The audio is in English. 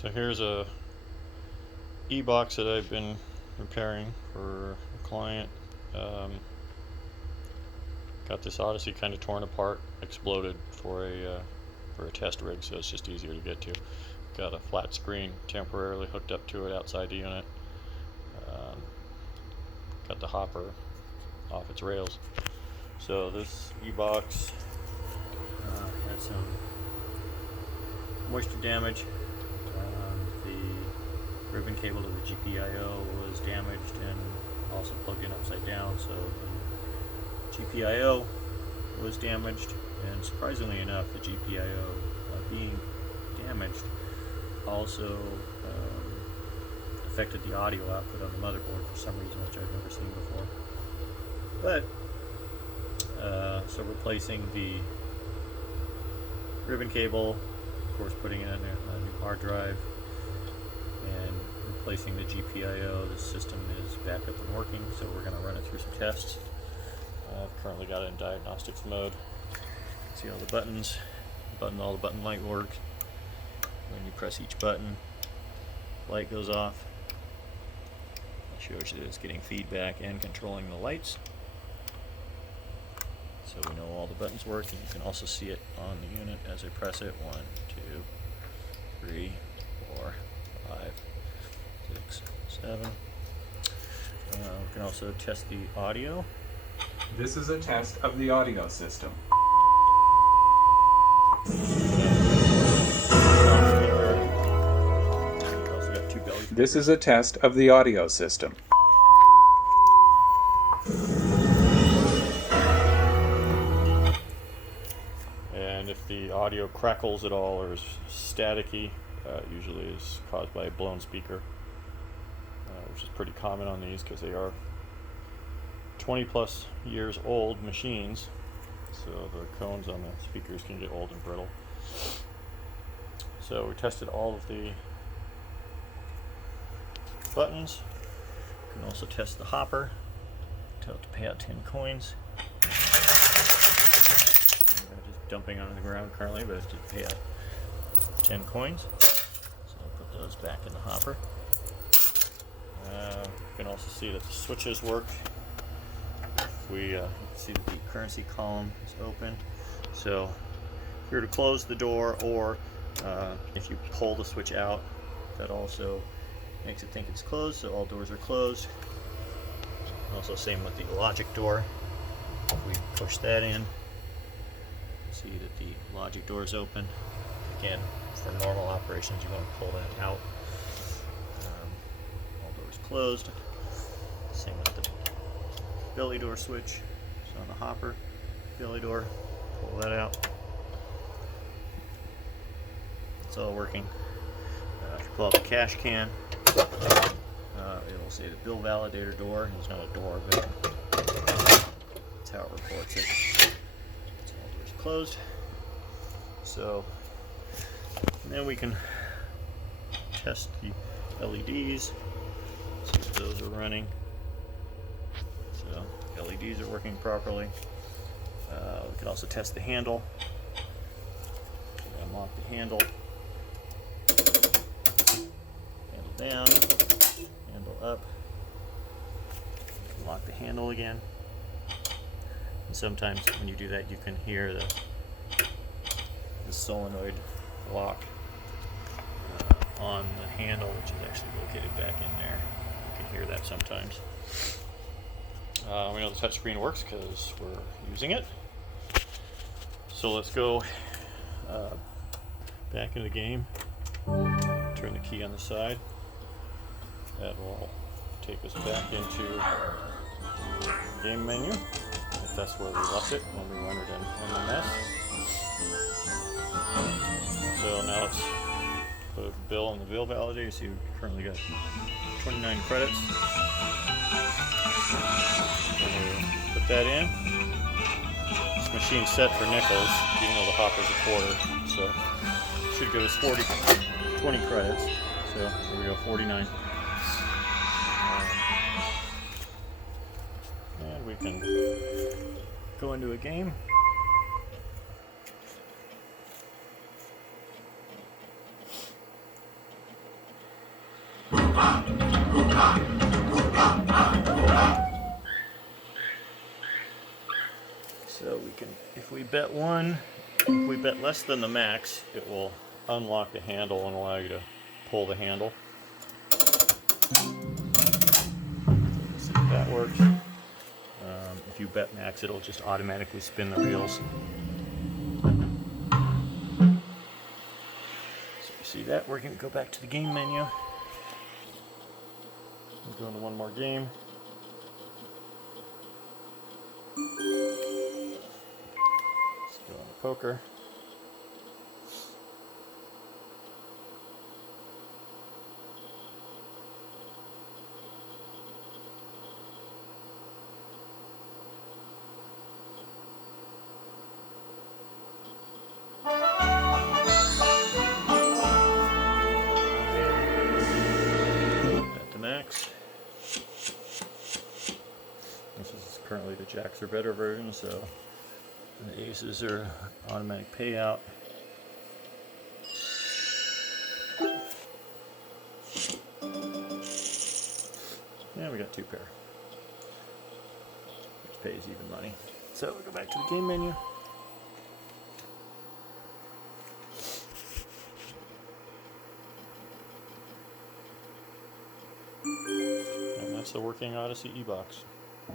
So here's a e-box that I've been repairing for a client. Got this Odyssey kind of torn apart, exploded for a test rig, so it's just easier to get to. Got a flat screen temporarily hooked up to it outside the unit. Got the hopper off its rails. So this e-box had some moisture damage. The ribbon cable to the GPIO was damaged and also plugged in upside down, so the GPIO was damaged, and surprisingly enough, the GPIO being damaged also affected the audio output on the motherboard for some reason, which I've never seen before. But so replacing the ribbon cable, of course putting in a new hard drive, and replacing the GPIO, the system is back up and working, so we're going to run it through some tests. I've currently got it in diagnostics mode. See all the buttons, all the button light work. When you press each button, light goes off. It shows you that it's getting feedback and controlling the lights. So we know all the buttons work, and you can also see it on the unit as I press it. 1, 2, 3, 4, 5, 6, 7. We can also test the audio. This is a test of the audio system. This is a test of the audio system. And if the audio crackles at all or is staticky, usually is caused by a blown speaker, which is pretty common on these because they are 20 plus years old machines, so the cones on the speakers can get old and brittle. So we tested all of the buttons. You can also test the hopper. Tell it to pay out 10 coins. I'm just dumping onto the ground currently, but it's to pay out 10 coins. So I'll put those back in the hopper. You can also see that the switches work. We see that the currency column is open. So if you're to close the door, or if you pull the switch out, that also makes it think it's closed, so all doors are closed. Also same with the logic door. If we push that in, see that the logic door is open. Again, for normal operations, you want to pull that out. All doors closed. Same with the belly door switch. So on the hopper, belly door, pull that out. It's all working. If you pull out the cash can, it'll say the bill validator door. There's not a door, but that's how it reports it. So all doors closed. So and then we can test the LEDs, see if those are running. So LEDs are working properly. We can also test the handle. Unlock the handle. Handle down. Handle up. Lock the handle again. And sometimes when you do that, you can hear the solenoid lock on the handle, which is actually located back in there. You can hear that sometimes. We know the touchscreen works because we're using it. So let's go back into the game. Turn the key on the side. That will take us back into the game menu, if that's where we left it when we rendered in MMS. So now let's put a bill on the bill validator. See, we currently got 29 credits. Put that in. This machine's set for nickels, even though the hopper's a quarter, so it should give us 20 credits. So here we go, 49. And we can go into a game. So we can, if we bet one, if we bet less than the max, it will unlock the handle and allow you to pull the handle. Let's see if that works. If you bet max, it'll just automatically spin the reels. So you see that? We're going to go back to the game menu. We're going to one more game. Let's go on to poker. Bet the max. This is currently the jacks or better version, so the aces are automatic payout. Yeah, we got two pair, which pays even money. So we'll go back to the game menu. And that's the working Odyssey e-box.